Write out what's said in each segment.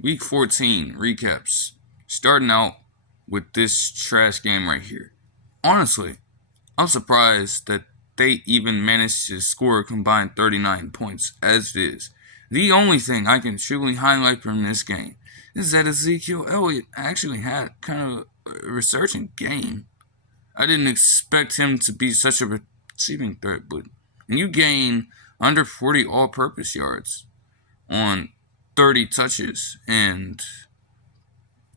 Week 14 recaps. Starting out with this trash game right here. Honestly, I'm surprised that they even managed to score a combined 39 points as it is. The only thing I can truly highlight from this game is that Ezekiel Elliott actually had kind of a resurgent game. I didn't expect him to be such a receiving threat, but when you gain under 40 all-purpose yards on 30 touches and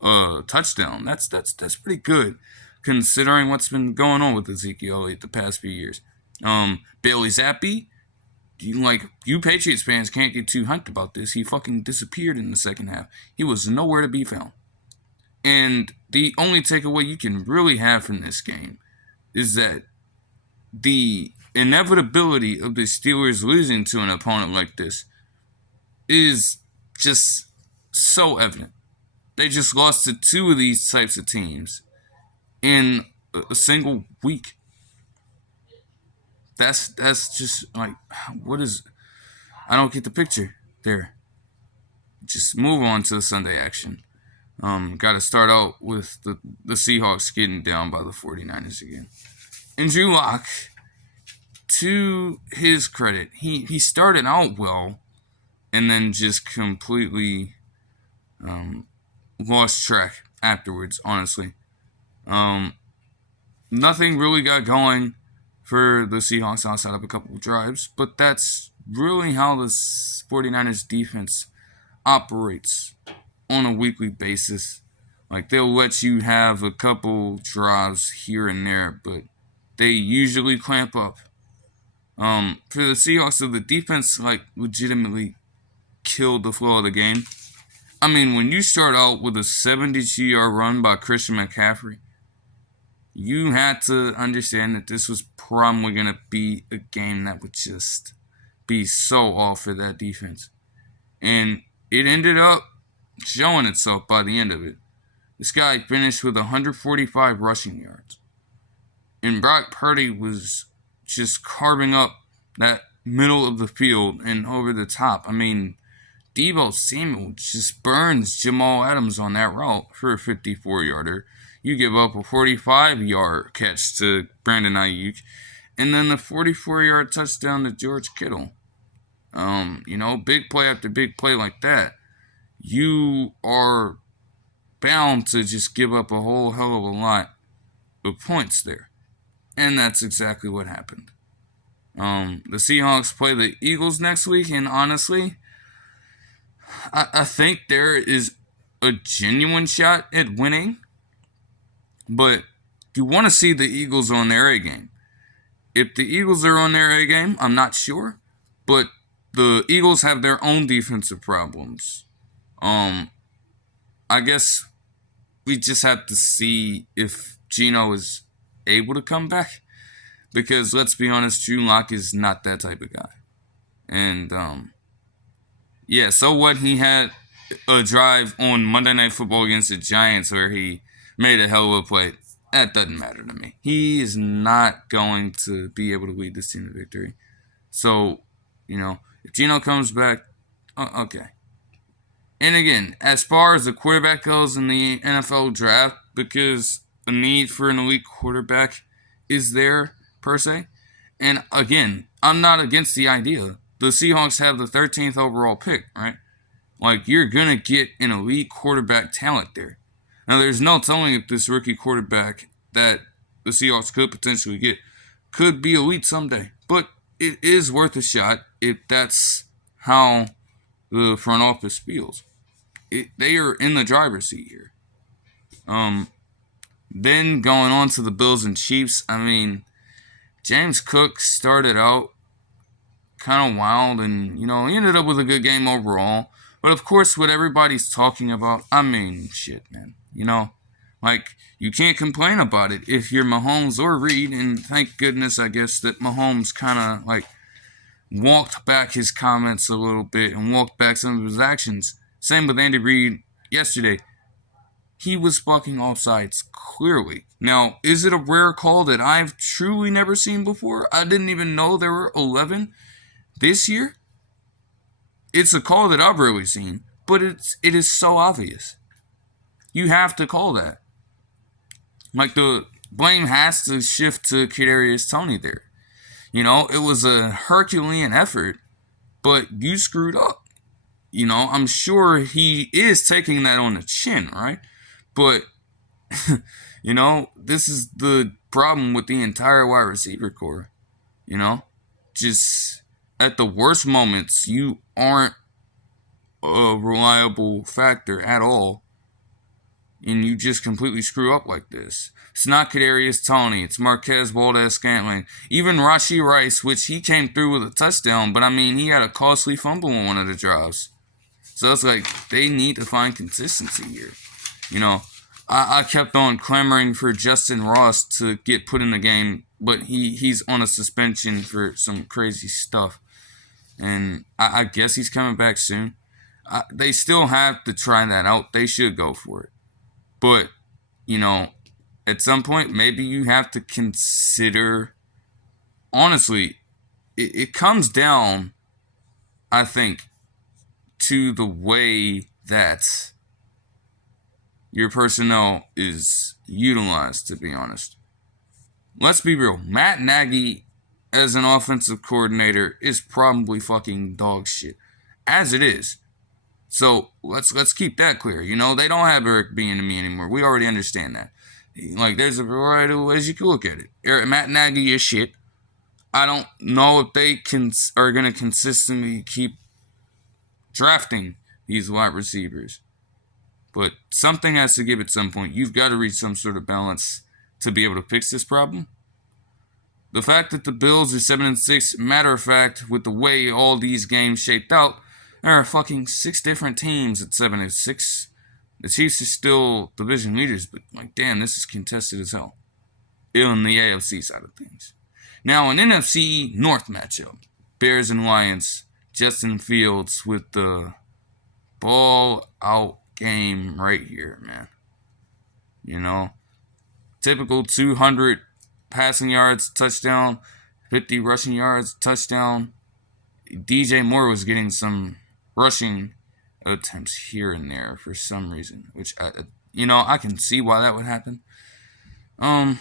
a touchdown, that's pretty good considering what's been going on with Ezekiel Elliott the past few years. Bailey Zappi, you Patriots fans can't get too hyped about this. He fucking disappeared in the second half. He was nowhere to be found. And the only takeaway you can really have from this game is that the inevitability of the Steelers losing to an opponent like this is just so evident. They just lost to two of these types of teams in a single week. That's just like, what is... I don't get the picture there. Just move on to the Sunday action. Got to start out with the Seahawks getting down by the 49ers again. And Drew Lock, to his credit, he started out well and then just completely lost track afterwards, honestly. Nothing really got going for the Seahawks outside of a couple of drives, but that's really how the 49ers defense operates on a weekly basis. Like, they'll let you have a couple drives here and there, but they usually clamp up. For the Seahawks, so the defense, legitimately killed the flow of the game. I mean, when you start out with a 72-yard run by Christian McCaffrey, you had to understand that this was probably going to be a game that would just be so off for that defense. And it ended up showing itself by the end of it. This guy finished with 145 rushing yards. And Brock Purdy was just carving up that middle of the field and over the top. I mean, Deebo Samuel just burns Jamal Adams on that route for a 54-yarder. You give up a 45-yard catch to Brandon Ayuk, and then the 44-yard touchdown to George Kittle. Big play after big play like that. You are bound to just give up a whole hell of a lot of points there. And that's exactly what happened. The Seahawks play the Eagles next week, and honestly, I think there is a genuine shot at winning, but you want to see the Eagles on their A game. If the Eagles are on their A game, I'm not sure, but the Eagles have their own defensive problems. I guess we just have to see if Geno is able to come back, because let's be honest, Drew Lock is not that type of guy. And so what, he had a drive on Monday Night Football against the Giants where he made a hell of a play. That doesn't matter to me. He is not going to be able to lead this team to victory. So, if Geno comes back, okay. And again, as far as the quarterback goes in the NFL draft, because a need for an elite quarterback is there, per se. And again, I'm not against the idea. The Seahawks have the 13th overall pick, right? You're going to get an elite quarterback talent there. Now, there's no telling if this rookie quarterback that the Seahawks could potentially get could be elite someday. But it is worth a shot if that's how the front office feels. They are in the driver's seat here. Then going on to the Bills and Chiefs, I mean, James Cook started out kind of wild and, he ended up with a good game overall. But of course, what everybody's talking about, I mean, shit, man. You can't complain about it if you're Mahomes or Reed, and thank goodness, I guess, that Mahomes kind of, walked back his comments a little bit and walked back some of his actions. Same with Andy Reid yesterday. He was fucking offsides, clearly. Now, is it a rare call that I've truly never seen before? I didn't even know there were 11 this year. It's a call that I've rarely seen, but it is so obvious. You have to call that. Like, the blame has to shift to Kadarius Toney there. It was a Herculean effort, but you screwed up. I'm sure he is taking that on the chin, right? But, this is the problem with the entire wide receiver core. Just at the worst moments, you aren't a reliable factor at all. And you just completely screw up like this. It's not Kadarius Toney. It's Marquez Valdes-Scantling. Even Rashee Rice, which he came through with a touchdown. But, he had a costly fumble on one of the drives. So it's like they need to find consistency here. I kept on clamoring for Justin Ross to get put in the game. But he's on a suspension for some crazy stuff. And I guess he's coming back soon. They still have to try that out. They should go for it. But, at some point, maybe you have to consider, honestly, it comes down, I think, to the way that your personnel is utilized, to be honest. Let's be real. Matt Nagy, as an offensive coordinator, is probably fucking dog shit. As it is. So let's keep that clear. They don't have Eric Bieniemy anymore. We already understand that. Like, there's a variety of ways you can look at it. Matt Nagy is shit. I don't know if they are going to consistently keep drafting these wide receivers. But something has to give at some point. You've got to reach some sort of balance to be able to fix this problem. The fact that the Bills are 7-6, matter of fact, with the way all these games shaped out, there are fucking 6 different teams at 7-6. The Chiefs are still division leaders, but damn, this is contested as hell. In the AFC side of things. Now, an NFC North matchup. Bears and Lions. Justin Fields with the ball out game right here, man. Typical 200 passing yards, touchdown. 50 rushing yards, touchdown. DJ Moore was getting some rushing attempts here and there for some reason, which I can see why that would happen. The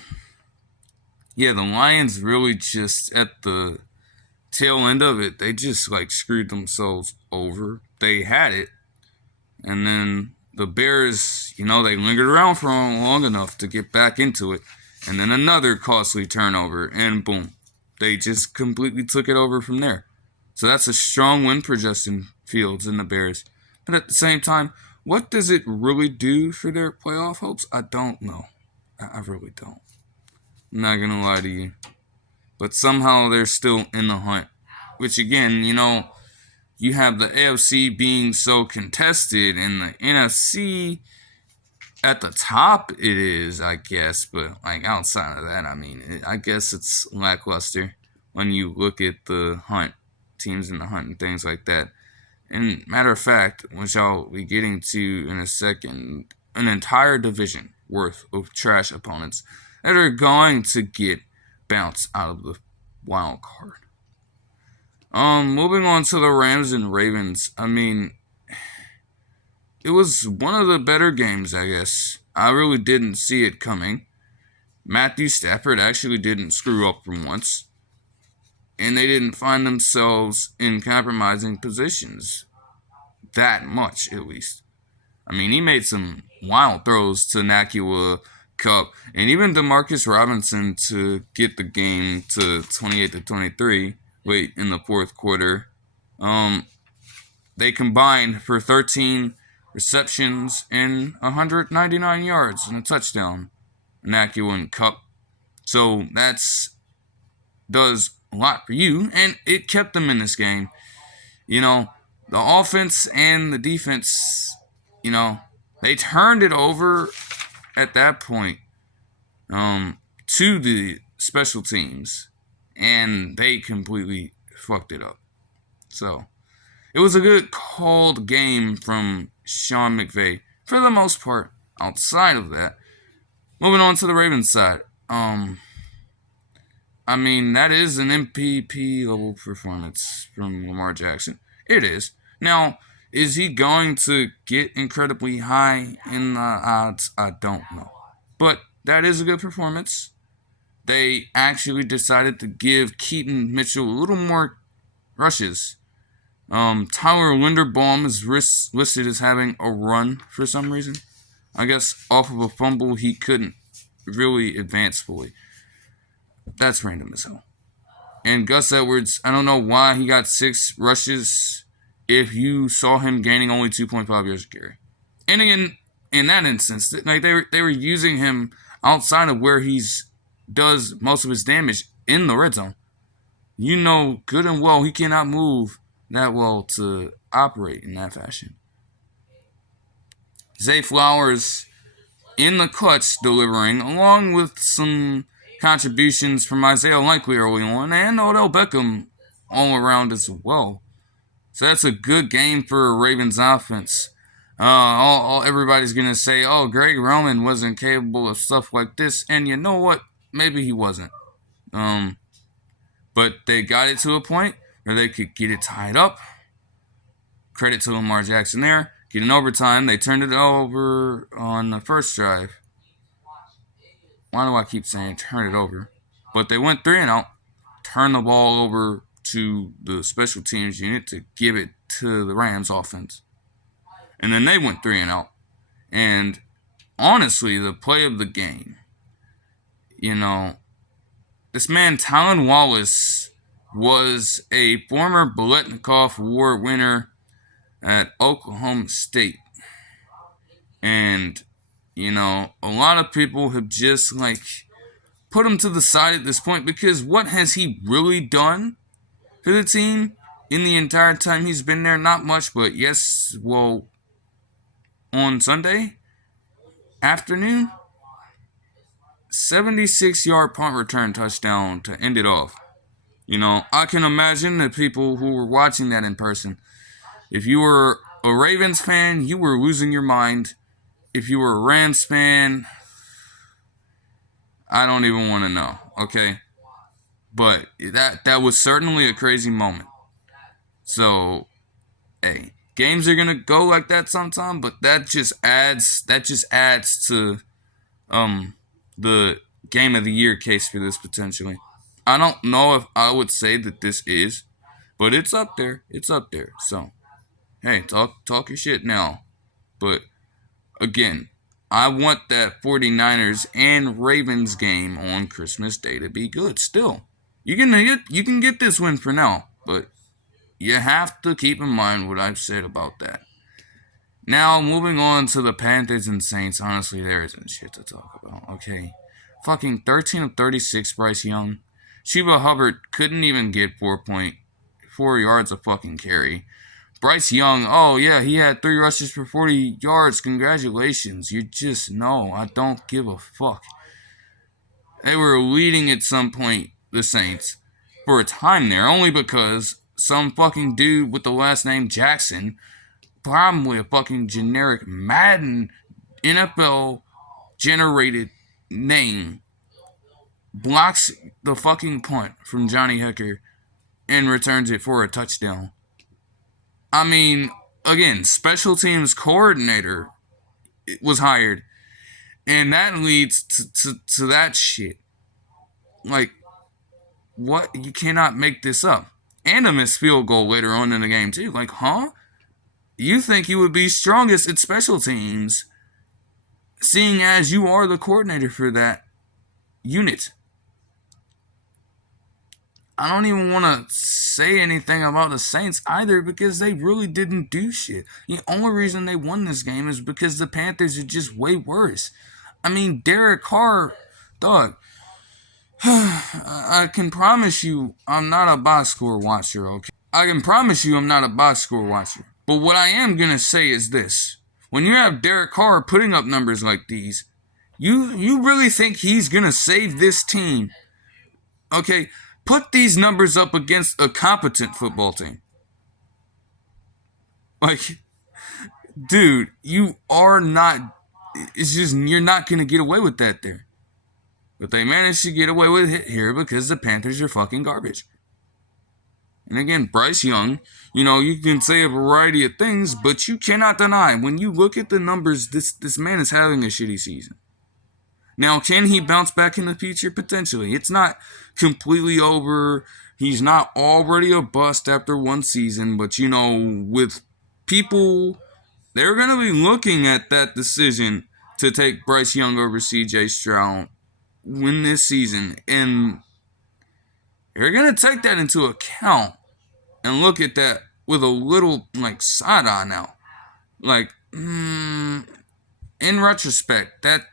Lions really just at the tail end of it, they just screwed themselves over. They had it, and then the Bears, they lingered around for long enough to get back into it, and then another costly turnover, and boom, they just completely took it over from there. So that's a strong win for Justin Fields and the Bears. But at the same time, what does it really do for their playoff hopes? I don't know. I really don't. I'm not going to lie to you. But somehow they're still in the hunt. Which again, you have the AFC being so contested and the NFC at the top it is, I guess. But outside of that, I guess it's lackluster when you look at the hunt. Teams in the hunt and things like that. And matter of fact, which I'll be getting to in a second, an entire division worth of trash opponents that are going to get bounced out of the wild card. Moving on to the Rams and Ravens. It was one of the better games, I guess. I really didn't see it coming. Matthew Stafford actually didn't screw up for once. And they didn't find themselves in compromising positions. That much, at least. He made some wild throws to Nakua, Cup, and even DeMarcus Robinson to get the game to 28-23 late in the fourth quarter. They combined for 13 receptions and 199 yards and a touchdown. Nakua and Cup. So does a lot for you, and it kept them in this game. The offense and the defense, they turned it over at that point to the special teams, and they completely fucked it up. So, it was a good called game from Sean McVay, for the most part. Outside of that, moving on to the Ravens side, that is an MVP level performance from Lamar Jackson. It is. Now, Is he going to get incredibly high in the odds? I don't know. But that is a good performance. They actually decided to give Keaton Mitchell a little more rushes. Tyler Linderbaum is listed as having a run for some reason. I guess off of a fumble he couldn't really advance fully. That's random as hell. And Gus Edwards, I don't know why he got 6 rushes if you saw him gaining only 2.5 yards a carry. And again, in that instance, like they were using him outside of where he's does most of his damage in the red zone. You know good and well he cannot move that well to operate in that fashion. Zay Flowers in the clutch delivering, along with some contributions from Isaiah Likely early on and Odell Beckham all around as well. So that's a good game for Ravens offense. Everybody's going to say, oh, Greg Roman wasn't capable of stuff like this. And you know what? Maybe he wasn't. But they got it to a point where they could get it tied up. Credit to Lamar Jackson there. Get in overtime. They turned it over on the first drive. Why do I keep saying turn it over? But they went 3 and out. Turned the ball over to the special teams unit to give it to the Rams offense. And then they went 3 and out. And honestly, the play of the game, you know, this man, Tylan Wallace, was a former Biletnikoff Award winner at Oklahoma State. And, you know, a lot of people have just, put him to the side at this point because what has he really done for the team in the entire time he's been there? Not much, but yes, well, on Sunday afternoon, 76-yard punt return touchdown to end it off. You know, I can imagine the people who were watching that in person. If you were a Ravens fan, you were losing your mind. If you were a Rams fan, I don't even want to know, okay? But that was certainly a crazy moment. So, hey, games are gonna go like that sometime, but that just adds to the game of the year case for this potentially. I don't know if I would say that this is, but it's up there. It's up there. So, hey, talk your shit now. But again, I want that 49ers and Ravens game on Christmas Day to be good still. You can get this win for now, but you have to keep in mind what I've said about that. Now, moving on to the Panthers and Saints. Honestly, there isn't shit to talk about, okay? Fucking 13 of 36, Bryce Young. Sheba Hubbard couldn't even get 4.4 yards of fucking carry. Bryce Young, oh yeah, he had 3 rushes for 40 yards. Congratulations. You just know I don't give a fuck. They were leading at some point, the Saints, for a time there, only because some fucking dude with the last name Jackson, probably a fucking generic Madden NFL generated name, blocks the fucking punt from Johnny Hecker and returns it for a touchdown. I mean, again, special teams coordinator was hired, and that leads to that shit. Like, what? You cannot make this up. And a missed field goal later on in the game, too. Like, huh? You think you would be strongest at special teams, seeing as you are the coordinator for that unit. I don't even want to say anything about the Saints either because they really didn't do shit. The only reason they won this game is because the Panthers are just way worse. I mean, Derek Carr, dog, I can promise you I'm not a box score watcher, okay? I can promise you I'm not a box score watcher. But what I am going to say is this. When you have Derek Carr putting up numbers like these, you really think he's going to save this team? Okay, put these numbers up against a competent football team. Like, dude, you are not, it's just, you're not going to get away with that there. But they managed to get away with it here because the Panthers are fucking garbage. And again, Bryce Young, you can say a variety of things, but you cannot deny when you look at the numbers, this man is having a shitty season. Now, can he bounce back in the future? Potentially. It's not completely over. He's not already a bust after one season, but with people, they're going to be looking at that decision to take Bryce Young over CJ Stroud win this season, and they're going to take that into account and look at that with a little side eye now. In retrospect, that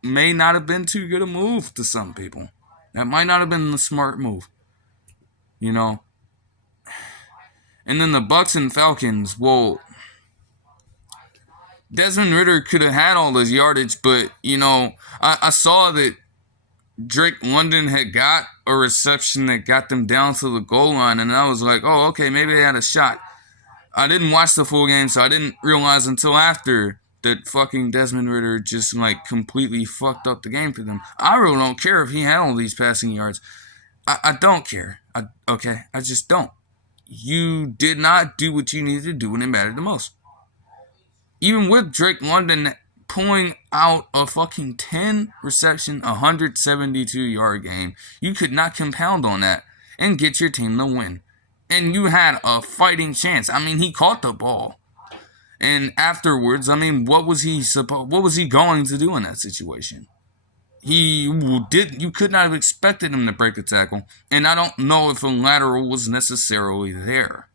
may not have been too good a move to some people. That might not have been the smart move. And then the Bucks and Falcons, well, Desmond Ridder could have had all this yardage, but, I saw that Drake London had got a reception that got them down to the goal line, and I was like, oh, okay, maybe they had a shot. I didn't watch the full game, so I didn't realize until after that fucking Desmond Ridder just completely fucked up the game for them. I really don't care if he had all these passing yards. I don't care. I just don't. You did not do what you needed to do when it mattered the most. Even with Drake London pulling out a fucking 10 reception, 172 yard game, you could not compound on that and get your team the win. And you had a fighting chance. He caught the ball. And afterwards, what was he going to do in that situation? You could not have expected him to break a tackle, and I don't know if a lateral was necessarily there.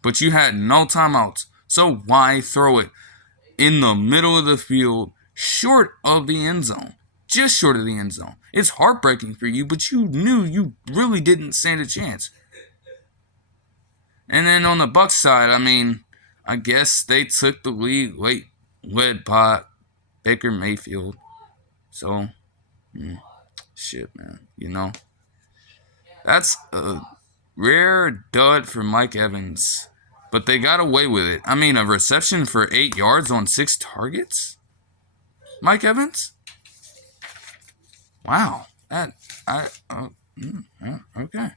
But you had no timeouts, so why throw it in the middle of the field, short of the end zone? Just short of the end zone. It's heartbreaking for you, but you knew you really didn't stand a chance. And then on the Bucs side, I guess they took the lead late, led by Baker Mayfield. So, shit, man. That's a rare dud for Mike Evans. But they got away with it. A reception for 8 yards on 6 targets? Mike Evans? Wow. Okay.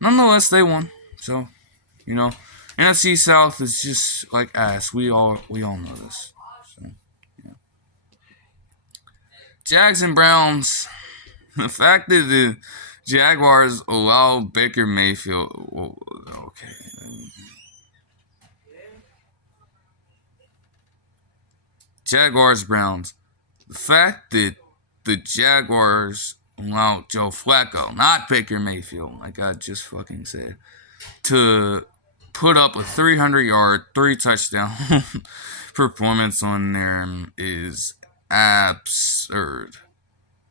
Nonetheless, they won. So, NFC South is just like ass. We all know this. So, yeah. Jags and Browns. The fact that the Jaguars allow Baker Mayfield. Okay. Jaguars, Browns. The fact that the Jaguars allowed Joe Flacco, not Baker Mayfield, like I just fucking said, to put up a 300-yard, 3-touchdown performance on them is absurd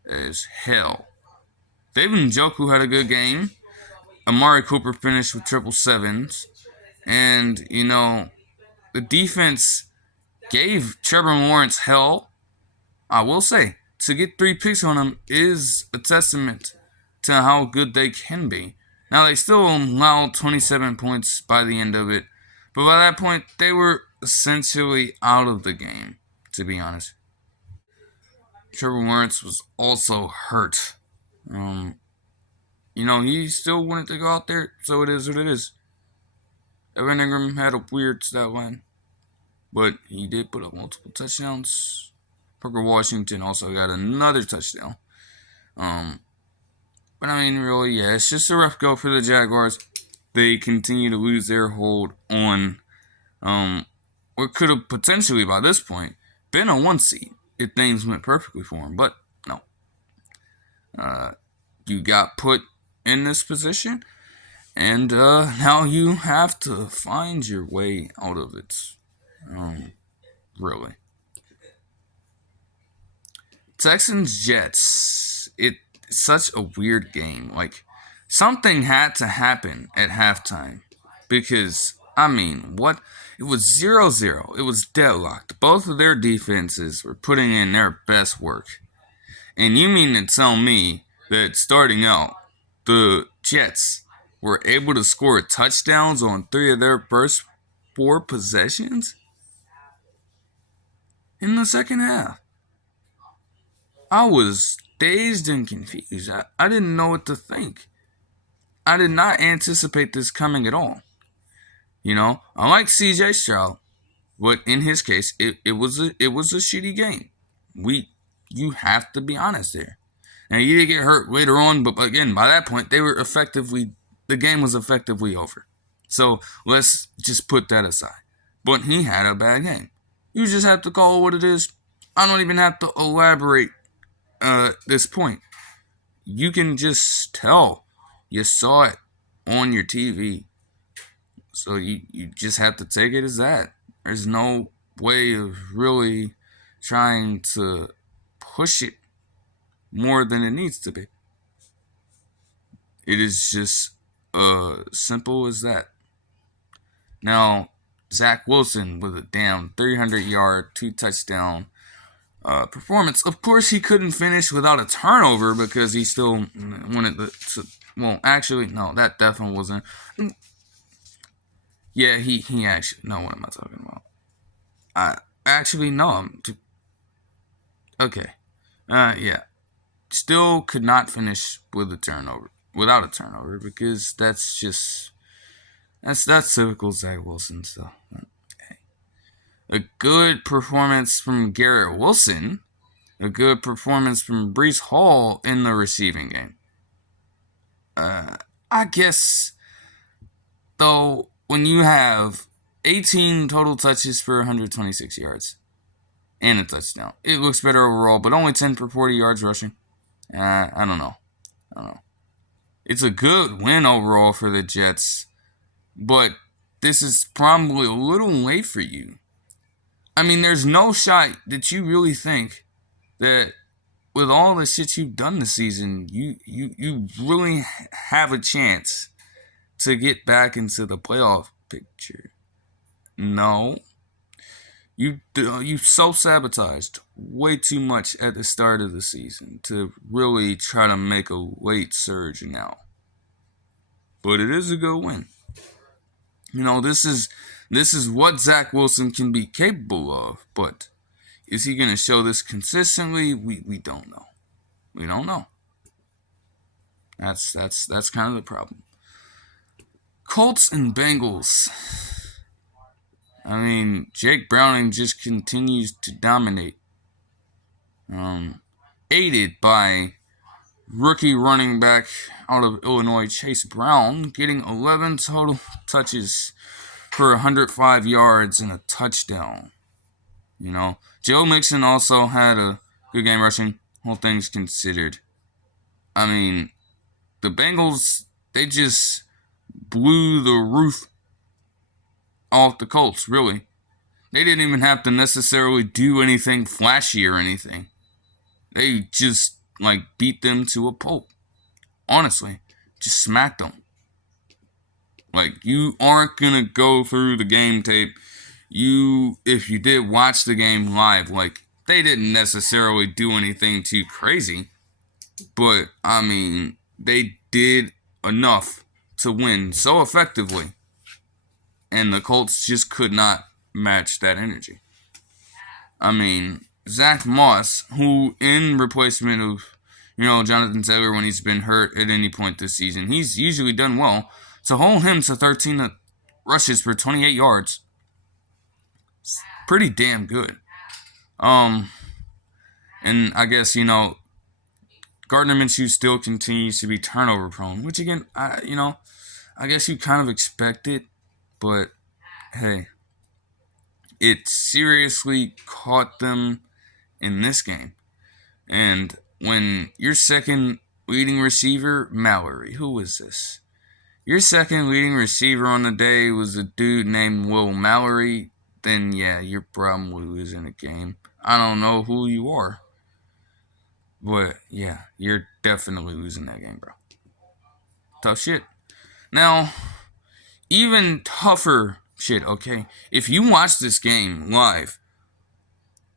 as hell. David Njoku had a good game. Amari Cooper finished with 777s. And, the defense gave Trevor Lawrence hell. I will say, to get 3 picks on him is a testament to how good they can be. Now, they still allowed 27 points by the end of it. But by that point, they were essentially out of the game, to be honest. Trevor Lawrence was also hurt. He still wanted to go out there, so it is what it is. Evan Ingram had a weird stat line, but he did put up multiple touchdowns. Parker Washington also got another touchdown. But really, yeah, it's just a rough go for the Jaguars. They continue to lose their hold on what could have potentially, by this point, been a 1 seed if things went perfectly for them. But no. You got put in this position, and now you have to find your way out of it. Really. Texans-Jets. It's such a weird game. Something had to happen at halftime. Because, what? It was 0-0. It was deadlocked. Both of their defenses were putting in their best work. And you mean to tell me that starting out, the Jets were able to score touchdowns on 3 of their first 4 possessions in the second half? I was dazed and confused. I didn't know what to think. I did not anticipate this coming at all. You know, I like CJ Stroud, but in his case, it was a shitty game. You have to be honest there. Now he did get hurt later on, but again, by that point, the game was effectively over. So let's just put that aside. But he had a bad game. You just have to call it what it is. I don't even have to elaborate this point. You can just tell. You saw it on your TV. So you just have to take it as that. There's no way of really trying to push it more than it needs to be. It is just simple as that. Now, Zach Wilson with a damn 300-yard, 2-touchdown performance. Of course, he couldn't finish without a turnover because he still wanted to. Well, actually, no, that definitely wasn't. Yeah, he actually. No, what am I talking about? Actually, no. Okay. Yeah. Still could not finish without a turnover, because that's typical Zach Wilson stuff. Okay. A good performance from Garrett Wilson. A good performance from Breece Hall in the receiving game. I guess, though, when you have 18 total touches for 126 yards and a touchdown, it looks better overall, but only 10 for 40 yards rushing. I don't know. It's a good win overall for the Jets, but this is probably a little late for you. I mean, there's no shot that you really think that with all the shit you've done this season, you really have a chance to get back into the playoff picture. No. You self-sabotaged way too much at the start of the season to really try to make a late surge now. But it is a good win. You know, this is what Zach Wilson can be capable of, but is he going to show this consistently? We don't know. We don't know. That's kind of the problem. Colts and Bengals. I mean, Jake Browning just continues to dominate. Aided by rookie running back out of Illinois, Chase Brown, getting 11 total touches for 105 yards and a touchdown. You know, Joe Mixon also had a good game rushing, all things considered. I mean, the Bengals, they just blew the roof off the Colts, really. They didn't even have to necessarily do anything flashy or anything. They just, beat them to a pulp. Honestly, just smacked them. You aren't going to go through the game tape. If you did watch the game live, they didn't necessarily do anything too crazy. But, I mean, they did enough to win so effectively. And the Colts just could not match that energy. I mean, Zach Moss, who in replacement of, Jonathan Taylor when he's been hurt at any point this season, he's usually done well. To hold him to 13 rushes for 28 yards, it's pretty damn good. And I guess, Gardner Minshew still continues to be turnover prone, which again, I guess you kind of expect it, but hey, it seriously caught them in this game. And when your second leading receiver, Mallory, who was this? Your second leading receiver on the day was a dude named Will Mallory, then yeah, you're probably losing a game. I don't know who you are, but yeah, you're definitely losing that game, bro. Tough shit. Now, even tougher shit, okay? If you watch this game live,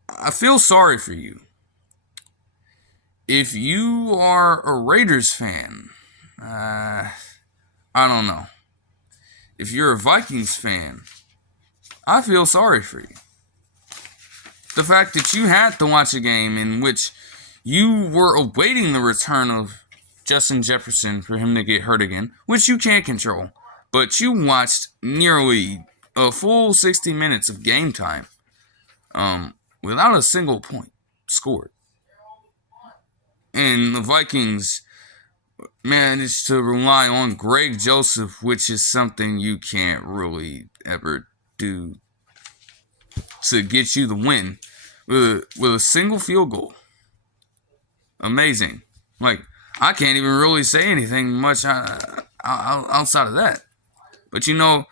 I feel sorry for you. If you are a Raiders fan, I don't know. If you're a Vikings fan, I feel sorry for you. The fact that you had to watch a game in which you were awaiting the return of Justin Jefferson for him to get hurt again, which you can't control. But you watched nearly a full 60 minutes of game time without a single point scored. And the Vikings managed to rely on Greg Joseph, which is something you can't really ever do, to get you the win with a single field goal. Amazing. Like, I can't even really say anything much outside of that. But you know,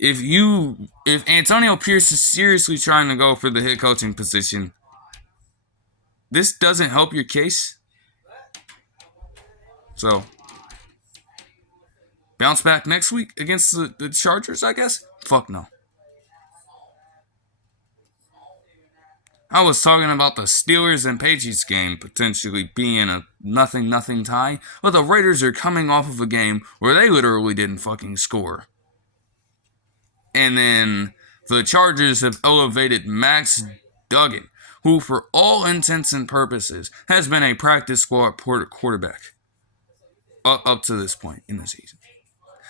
if Antonio Pierce is seriously trying to go for the head coaching position, this doesn't help your case. So, bounce back next week against the Chargers, I guess? Fuck no. I was talking about the Steelers and Patriots game potentially being a 0-0 tie, but the Raiders are coming off of a game where they literally didn't fucking score. And then the Chargers have elevated Max Duggan, who for all intents and purposes has been a practice squad quarterback up to this point in the season.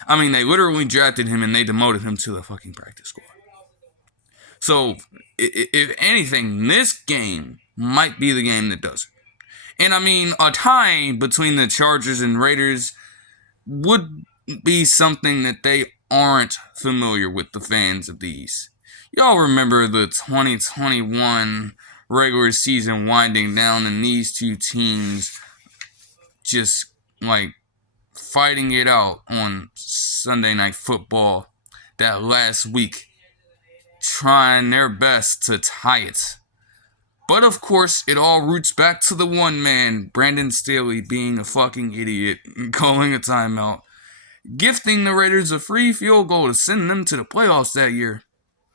I mean, they literally drafted him and they demoted him to the fucking practice squad. So, if anything, this game might be the game that does it. And I mean, a tie between the Chargers and Raiders would be something that they aren't familiar with, the fans of these. Y'all remember the 2021 regular season winding down and these two teams just like fighting it out on Sunday Night Football that last week, trying their best to tie it. But of course, it all roots back to the one man, Brandon Staley, being a fucking idiot and calling a timeout, gifting the Raiders a free field goal to send them to the playoffs that year.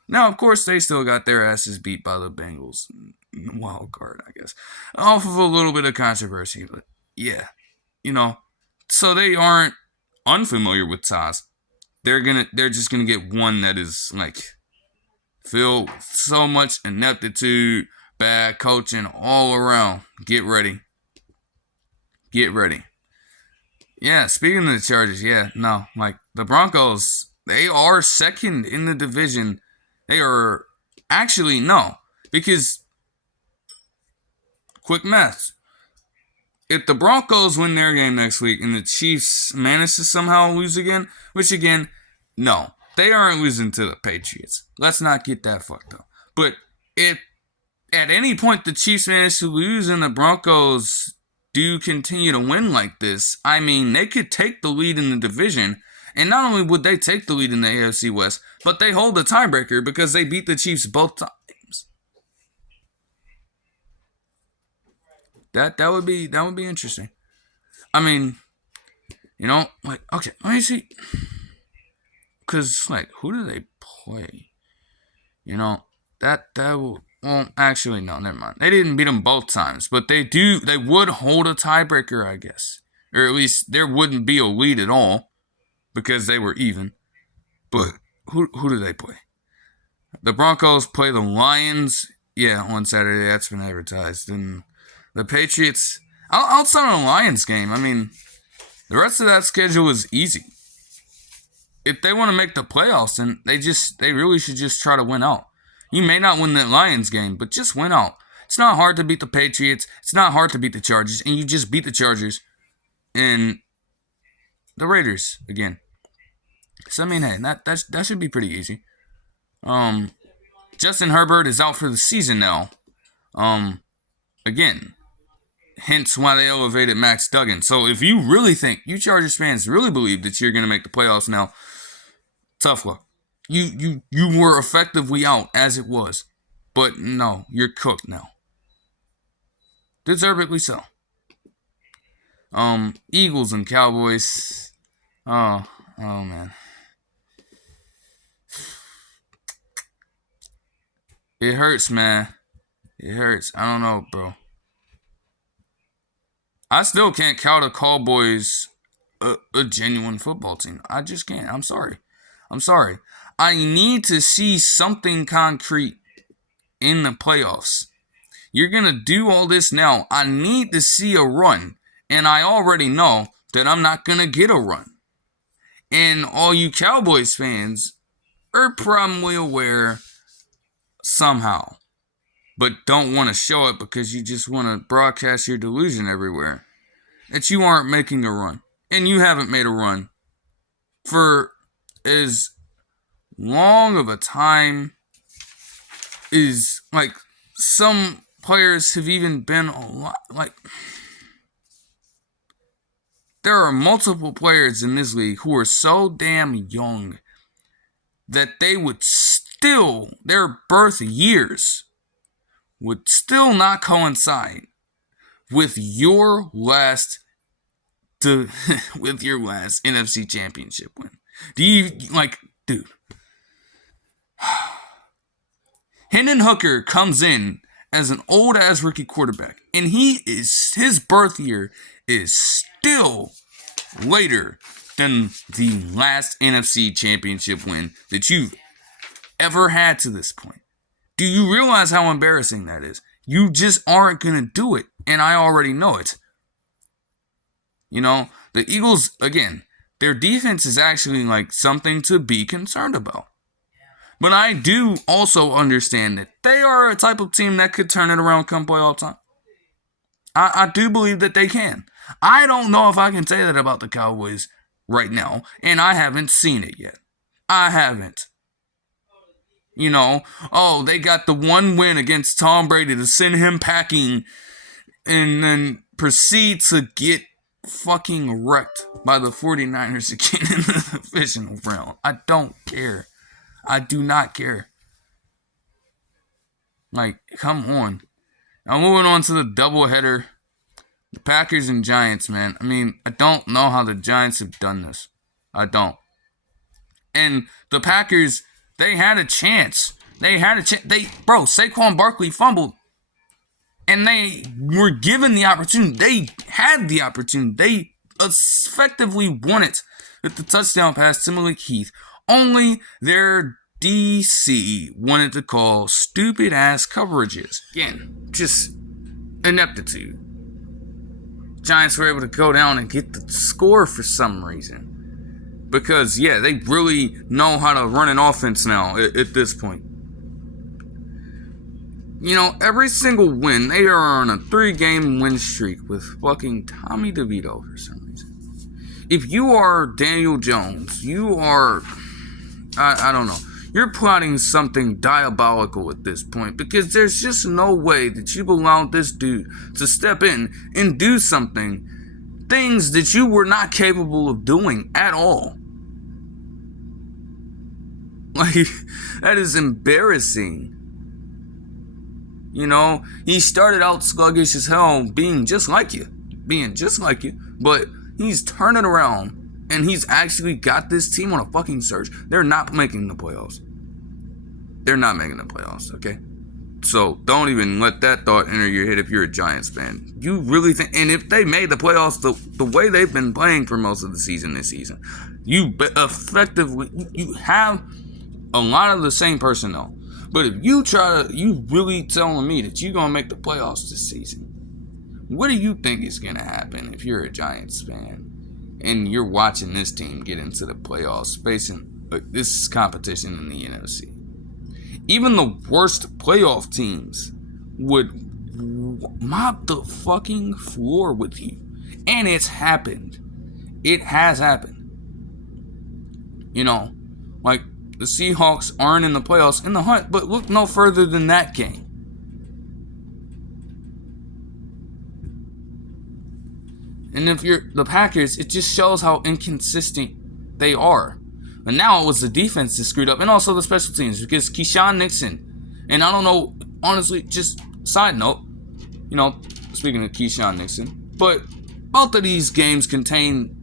Now, of course, they still got their asses beat by the Bengals in the wild card, I guess, off of a little bit of controversy, but yeah, you know, so they aren't unfamiliar with ties. They're just gonna get one that is like filled with so much ineptitude, bad coaching all around. Get ready. Get ready. Yeah, speaking of the Chargers, the Broncos, they are second in the division. They are actually, no, because quick math. If the Broncos win their game next week and the Chiefs manage to somehow lose again, which again, no, they aren't losing to the Patriots. Let's not get that fucked up. But if at any point the Chiefs manage to lose and the Broncos do continue to win like this, I mean, they could take the lead in the division. And not only would they take the lead in the AFC West, but they hold the tiebreaker because they beat the Chiefs both times. That would be interesting. I mean, you know, like, okay, let me see. Because, like, who do they play? You know, that will, well, actually, no, never mind. They didn't beat them both times, but they would hold a tiebreaker, I guess. Or at least there wouldn't be a lead at all because they were even. But who do they play? The Broncos play the Lions, on Saturday. That's been advertised. And the Patriots, outside of the Lions game, I mean, the rest of that schedule is easy. If they want to make the playoffs, then they really should just try to win out. You may not win that Lions game, but just win out. It's not hard to beat the Patriots. It's not hard to beat the Chargers, and you just beat the Chargers and the Raiders again. So I mean, hey, that should be pretty easy. Justin Herbert is out for the season now. Again, hence why they elevated Max Duggan. So if you really think, you Chargers fans really believe that you're going to make the playoffs now, tough luck. You were effectively out as it was. But no, you're cooked now. Deservedly so. Eagles and Cowboys. Oh man. It hurts, man. It hurts. I don't know, bro. I still can't call the Cowboys a genuine football team. I just can't. I'm sorry. I need to see something concrete in the playoffs. You're going to do all this now. I need to see a run. And I already know that I'm not going to get a run. And all you Cowboys fans are probably aware somehow, but don't want to show it because you just want to broadcast your delusion everywhere, that you aren't making a run. And you haven't made a run for as long of a time is, like, some players have even been a lot, like, there are multiple players in this league who are so damn young that they would still, their birth years would still not coincide with your last with your last NFC Championship win. Do you, like, dude? Hendon Hooker comes in as an old-ass rookie quarterback, and his birth year is still later than the last NFC Championship win that you've ever had to this point. Do you realize how embarrassing that is? You just aren't going to do it, and I already know it. You know, the Eagles, again, their defense is actually, like, something to be concerned about. But I do also understand that they are a type of team that could turn it around come playoff time. I do believe that they can. I don't know if I can say that about the Cowboys right now, and I haven't seen it yet. I haven't. You know, oh, they got the one win against Tom Brady to send him packing and then proceed to get fucking wrecked by the 49ers again in the divisional round. I don't care. I do not care. Like, come on. Now, moving on to the doubleheader. The Packers and Giants, man. I mean, I don't know how the Giants have done this. I don't. And the Packers, they had a chance. Saquon Barkley fumbled. And they were given the opportunity. They had the opportunity. They effectively won it with the touchdown pass to Malik Heath. Only their DC wanted to call stupid ass coverages. Again, just ineptitude. Giants were able to go down and get the score for some reason. Because, yeah, they really know how to run an offense now at this point. You know, every single win, they are on a 3-game win streak with fucking Tommy Devito for some reason. If you are Daniel Jones, you are, I don't know, you're plotting something diabolical at this point, because there's just no way that you've allowed this dude to step in and do things that you were not capable of doing at all. Like, that is embarrassing. You know, he started out sluggish as hell, being just like you, but he's turning around, and he's actually got this team on a fucking surge. They're not making the playoffs. Okay? So, don't even let that thought enter your head if you're a Giants fan. You really think, and if they made the playoffs the way they've been playing for most of the season this season, you have a lot of the same personnel. But if you really telling me that you're going to make the playoffs this season, what do you think is going to happen if you're a Giants fan and you're watching this team get into the playoffs, facing this competition in the NFC? Even the worst playoff teams would mop the fucking floor with you. And it's happened. It has happened. You know, like, the Seahawks aren't in the playoffs in the hunt, but look no further than that game. And if you're the Packers, it just shows how inconsistent they are. And now it was the defense that screwed up, and also the special teams, because Keyshawn Nixon, and I don't know, honestly, just side note, you know, speaking of Keyshawn Nixon, but both of these games contain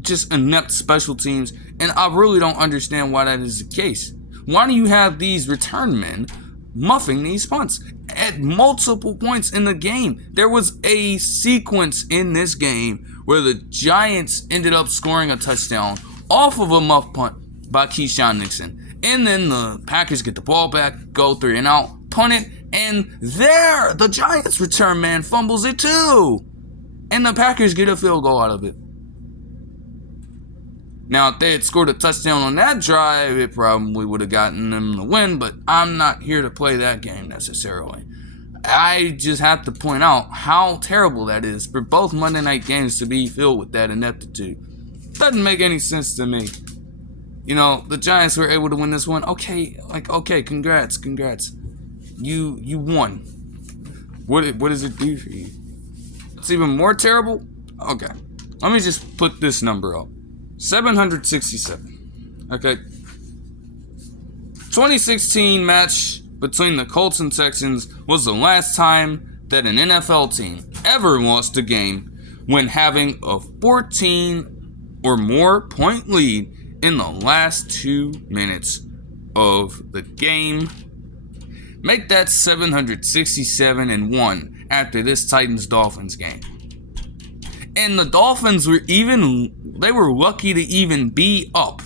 just inept special teams, and I really don't understand why that is the case. Why do you have these return men muffing these punts? At multiple points in the game, there was a sequence in this game where the Giants ended up scoring a touchdown off of a muff punt by Keyshawn Nixon. And then the Packers get the ball back, go 3 and out, punt it, and there, the Giants return man fumbles it too. and the Packers get a field goal out of it. Now, if they had scored a touchdown on that drive, it probably would have gotten them the win, but I'm not here to play that game necessarily. I just have to point out how terrible that is for both Monday night games to be filled with that ineptitude. Doesn't make any sense to me. You know, the Giants were able to win this one. Okay, congrats. You won. What does it do for you? It's even more terrible? Okay. Let me just put this number up. 767. Okay. 2016 match between the Colts and Texans was the last time that an NFL team ever lost a game when having a 14 or more point lead in the last 2 minutes of the game. Make that 767-1 after this Titans-Dolphins game. And the Dolphins were lucky to even be up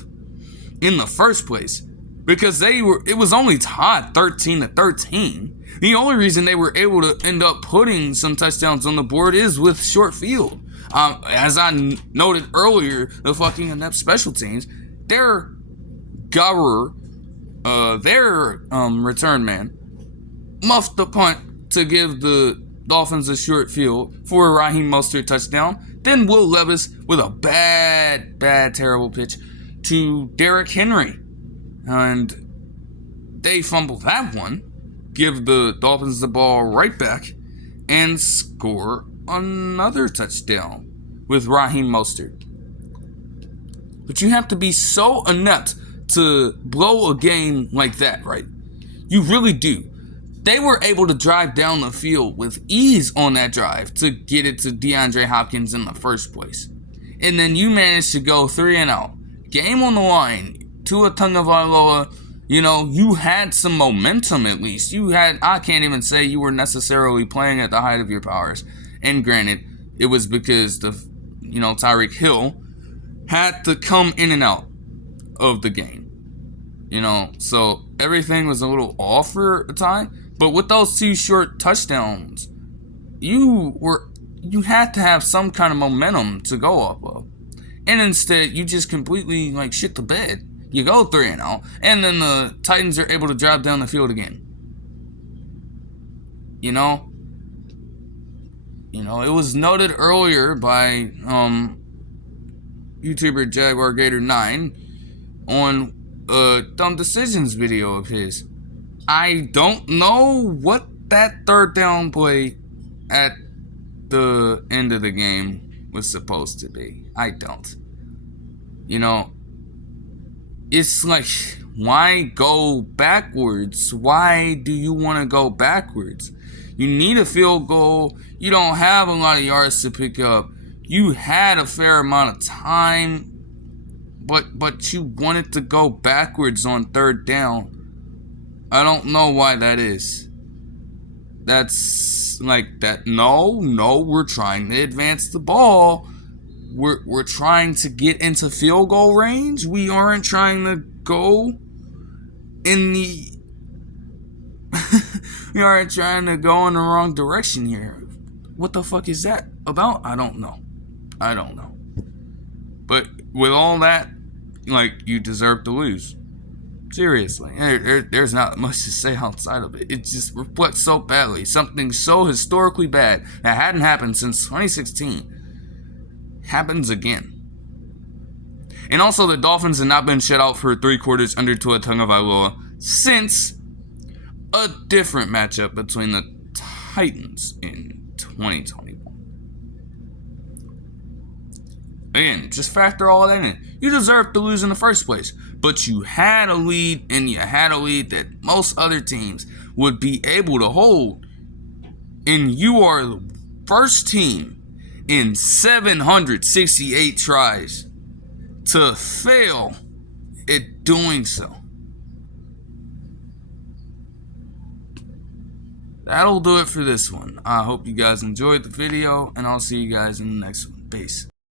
in the first place because it was only tied 13-13. The only reason they were able to end up putting some touchdowns on the board is with short field. As I noted earlier, the fucking inept special teams, their return man muffed the punt to give the Dolphins a short field for a Raheem Mostert touchdown. Then Will Levis with a bad, terrible pitch to Derrick Henry. And they fumble that one, give the Dolphins the ball right back, and score another touchdown with Raheem Mostert. But you have to be so inept to blow a game like that, right? You really do. They were able to drive down the field with ease on that drive to get it to DeAndre Hopkins in the first place. And then you managed to go 3-0. Game on the line. Tua Tagovailoa, you had some momentum at least. I can't even say you were necessarily playing at the height of your powers. And granted, it was because Tyreek Hill had to come in and out of the game. So everything was a little off for a time. But with those 2 short touchdowns, you had to have some kind of momentum to go off of. And instead, you just completely shit the bed. You go 3-0, and then the Titans are able to drive down the field again. It was noted earlier by YouTuber Jaguar Gator 9 on a Dumb Decisions video of his. I don't know what that third down play at the end of the game was supposed to be. I don't. It's like, why go backwards? Why do you want to go backwards? You need a field goal. You don't have a lot of yards to pick up. You had a fair amount of time, but you wanted to go backwards on third down. I don't know why that is. That's like that. No, we're trying to advance the ball. We're trying to get into field goal range. We aren't trying to go in the we aren't trying to go in the wrong direction here. What the fuck is that about? I don't know. But with all that, you deserve to lose. Seriously. There's not much to say outside of it. It just reflects so badly. Something so historically bad that hadn't happened since 2016 happens again. And also, the Dolphins have not been shut out for 3 quarters under Tua Tagovailoa since a different matchup between the Titans in 2021. Again, just factor all that in. You deserve to lose in the first place, but you had a lead, and you had a lead that most other teams would be able to hold. And you are the first team in 768 tries to fail at doing so. That'll do it for this one. I hope you guys enjoyed the video, and I'll see you guys in the next one. Peace.